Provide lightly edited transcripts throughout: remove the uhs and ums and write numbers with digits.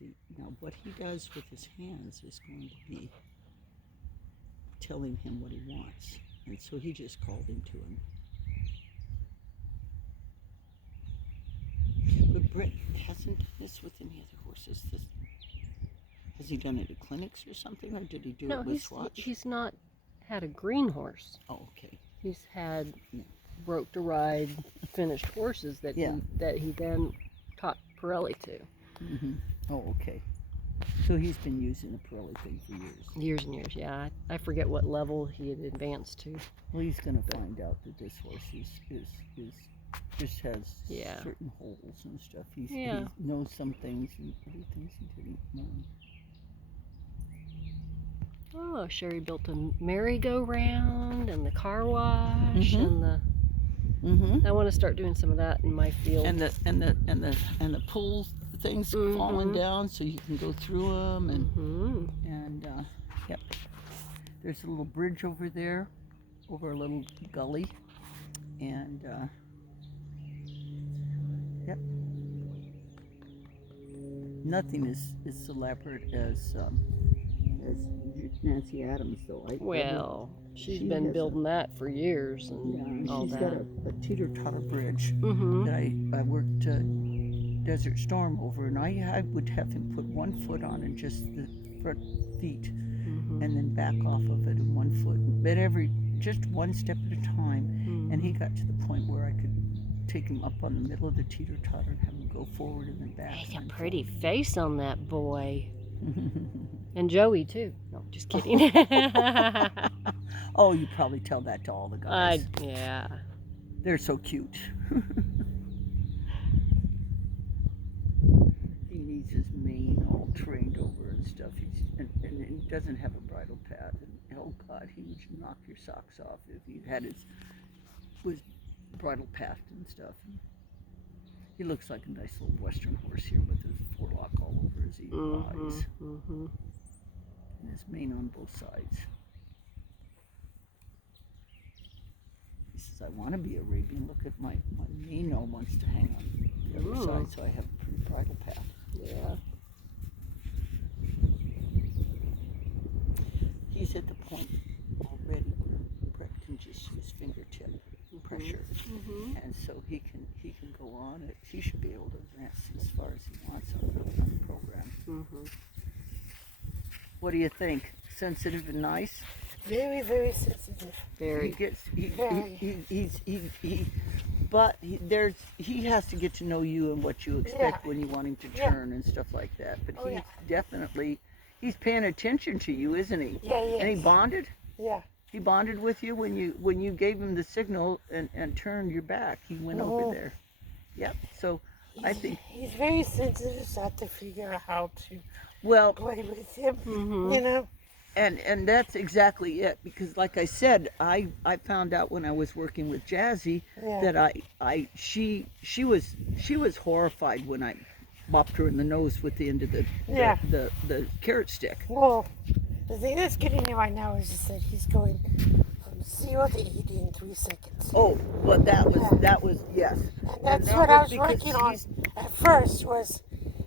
See, now what he does with his hands is going to be telling him what he wants. And so he just called him to him. But Bret hasn't done this with any other horses. Has he done it at clinics or something, or did he do it with Swatch? He's not had a green horse. Oh, okay. He's had broke to ride finished horses that he then taught Pirelli to. Mm-hmm. Oh, okay. So he's been using the Pirelli thing for years. Years and years, yeah. I forget what level he had advanced to. Well, he's going to find out that this horse just has certain holes and stuff. He knows some things and other things he didn't know. Oh, Sherry built a merry-go-round and the car wash and the. Mm-hmm. I want to start doing some of that in my field. And the pull things falling down so you can go through them and yep. There's a little bridge over there, over a little gully, and yep. Nothing is elaborate as Nancy Adams, though. She's been building that for years, and all she's that. got a teeter-totter bridge that I worked Desert Storm over, and I would have him put one foot on and just the front feet, and then back off of it in 1 foot, but just one step at a time, and he got to the point where I could take him up on the middle of the teeter-totter and have him go forward and then back. He's a pretty face on that boy. And Joey too. No, just kidding. Oh, you probably tell that to all the guys. Yeah. They're so cute. He needs his mane all trained over and stuff. And he doesn't have a bridle pad. And oh God, he would knock your socks off if he had his bridle pad and stuff. He looks like a nice little Western horse here with his forelock all over his eyes. And his mane on both sides. He says, I want to be Arabian. Look at my mane all wants to hang on the other side, so I have a pretty bridle path. Yeah. He's at the point already where Bret can just use fingertip pressure, and so he can go on it. He should be able to advance as far as he wants on the program. What do you think? Sensitive and nice? Very, very sensitive. Very. He has to get to know you and what you expect when you want him to turn and stuff like that. But he's paying attention to you, isn't he? Yeah, he is. And he bonded? Yeah. He bonded with you when you gave him the signal and turned your back. He went over there. Yep. So I think he's very sensitive, so I have to figure out how to play with him. You know. And that's exactly it, because like I said, I found out when I was working with Jazzy that she was horrified when I bopped her in the nose with the end of the carrot stick. Well, the thing that's getting me right now is just that he's going from 0 to 80 in 3 seconds. Oh, well that was yes. That's what I was working on at first, was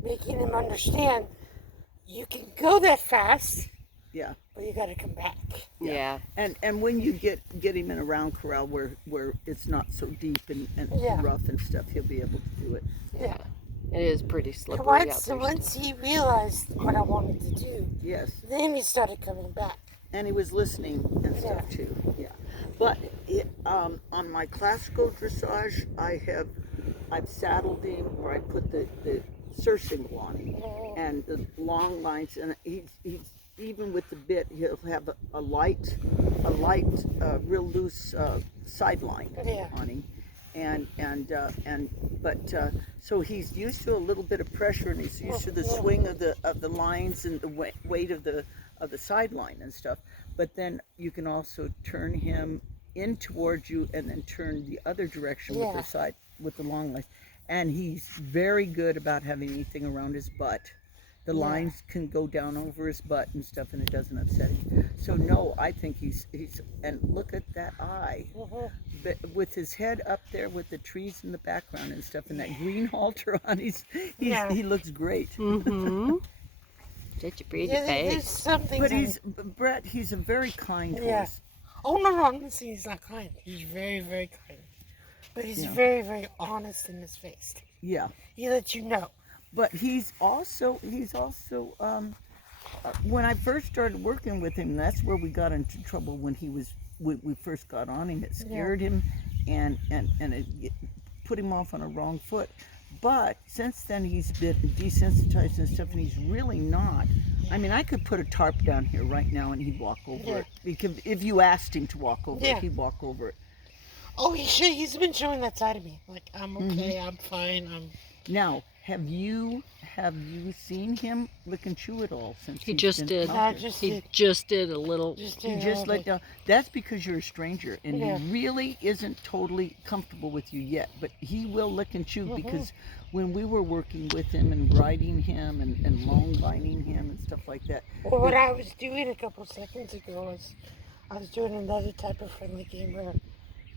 making him understand you can go that fast. Yeah. But you got to come back. Yeah. And when you get him in a round corral where it's not so deep and rough and stuff, he'll be able to do it. Yeah. It is pretty slippery out there. Once he realized what I wanted to do, then he started coming back. And he was listening and stuff too. Yeah. But on my classical dressage, I've saddled him, or I put the surcingle on him and the long lines, and he's even with the bit, he'll have a light, real loose sideline on him, so he's used to a little bit of pressure, and he's used to the swing of the lines and the weight of the sideline and stuff. But then you can also turn him in towards you, and then turn the other direction with the long lines. And he's very good about having anything around his butt The lines can go down over his butt and stuff, and it doesn't upset him. So no, I think he's and look at that eye, but with his head up there with the trees in the background and stuff, and that green halter on, he looks great. Mm-hmm. Such a pretty There's face. something. But Bret, he's a very kind horse. Oh no, I'm not saying he's not kind. He's very, very kind. But he's very, very honest in his face. Yeah. He lets you know. But he's also when I first started working with him, that's where we got into trouble when we first got on him. It scared him and it put him off on a wrong foot. But since then he's been desensitized and stuff, and he's really not. I mean, I could put a tarp down here right now and he'd walk over it. Because if you asked him to walk over it, he'd walk over it. Oh, he's been showing that side of me. Like, I'm okay, I'm fine, Now, have you seen him lick and chew at all since He he's just been did. out I there? He just did a little. He just let down. That's because you're a stranger, and he really isn't totally comfortable with you yet. But he will lick and chew because when we were working with him and riding him and long lining him and stuff like that. Well, what I was doing a couple seconds ago was I was doing another type of friendly game where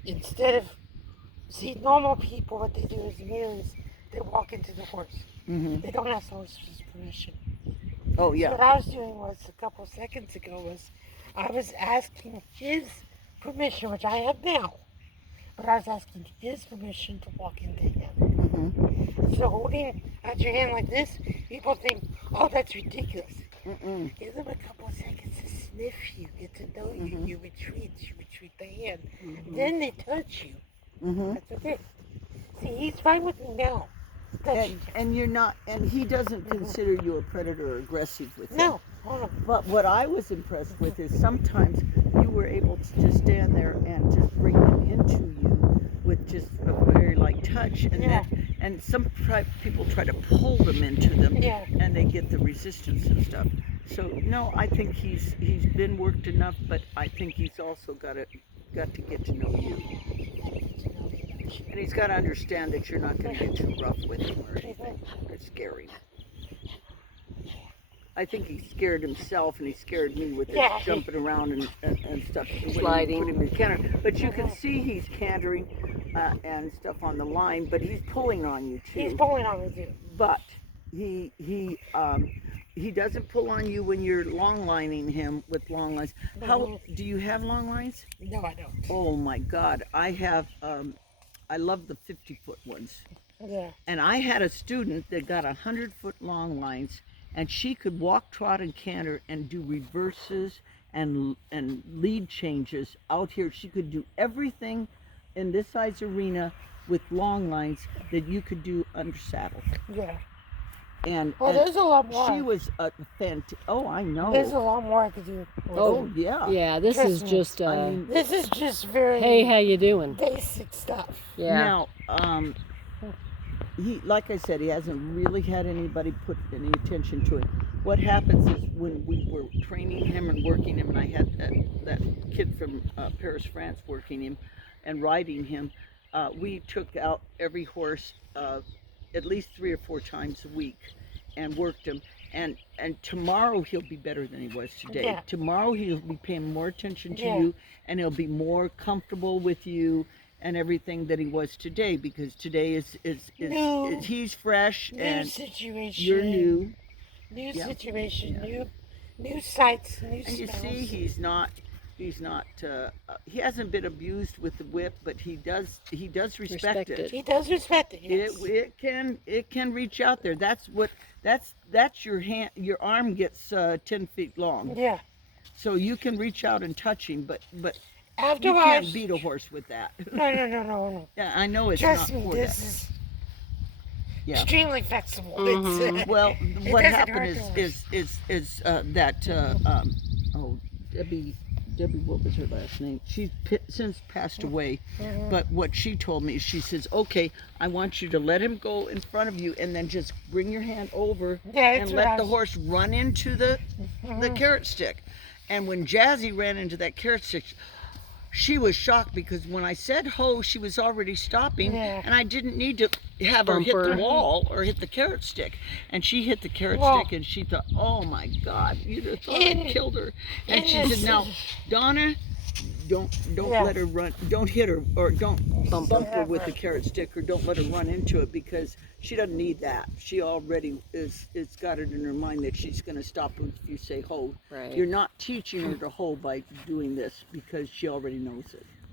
instead of normal people, what they do is they walk into the horse. They don't ask the horse's permission. Oh yeah. So what I was doing was a couple seconds ago was I was asking his permission, which I have now, but I was asking his permission to walk into him. So holding out your hand like this, people think, oh, that's ridiculous. Give them a couple of seconds to sniff you, get to know you. You retreat the hand. Then they touch you. That's okay. See, he's fine with me now. And you're not, and he doesn't consider you a predator or aggressive with him. No. But what I was impressed with is sometimes you were able to just stand there and just bring him into you with just a very light touch, and some people try to pull them into them, and they get the resistance and stuff. So no, I think he's been worked enough, but I think he's also got to get to know you. And he's got to understand that you're not going to get too rough with him or anything, or scary. I think he scared himself, and he scared me with his jumping around and stuff. Sliding. Put him in canter. But you can see he's cantering and stuff on the line, but he's pulling on you too. He's pulling on me too. But he doesn't pull on you when you're long lining him with long lines. How do you have long lines? No, I don't. Oh my God, I have. I love the 50-foot ones. Yeah. And I had a student that got 100-foot long lines, and she could walk, trot, and canter and do reverses and lead changes out here. She could do everything in this size arena with long lines that you could do under saddle. Yeah. And there's a lot more. She was a fantastic. Oh, I know. There's a lot more I could do. Oh yeah. Yeah, this is just. This is just very. Hey, how you doing? Basic stuff. Yeah. Now, he, like I said, he hasn't really had anybody put any attention to it. What happens is when we were training him and working him, and I had that kid from Paris, France, working him and riding him, we took out every horse at least 3 or 4 times a week and worked him. And tomorrow he'll be better than he was today. Yeah. Tomorrow he'll be paying more attention to Yeah. you, and he'll be more comfortable with you and everything that he was today, because today is he's fresh and situation. you're new. New situation, new sights, new And you smells. see, he hasn't been abused with the whip, but he does respect it. He does respect it. Yes. It can reach out there. That's your hand. Your arm gets 10 feet long. Yeah. So you can reach out and touch him, but After you I can't beat a horse with that. No. Yeah, I know it's Trust not me, for this that. is Yeah. extremely flexible. Mhm. Well, what doesn't happened hurt is that Debbie, what was her last name? She's since passed away. But what she told me, she says, okay, I want you to let him go in front of you, and then just bring your hand over and let the horse run into the carrot stick. And when Jazzy ran into that carrot stick, she was shocked because when I said ho, she was already stopping, Yeah. and I didn't need to have her hit the Bumper. wall or hit the carrot stick. And she hit the carrot Well- stick, and she thought, oh my God, you'd have thought I In- killed her. And in she this- said, now, Donna, don't Yeah. let her run, don't hit her, or don't Bump bump her her. with the carrot stick, or don't let her run into it, because she doesn't need that. She already it's got it in her mind that she's going to stop if you say ho. Right. You're not teaching her to hold by doing this, because she already knows it.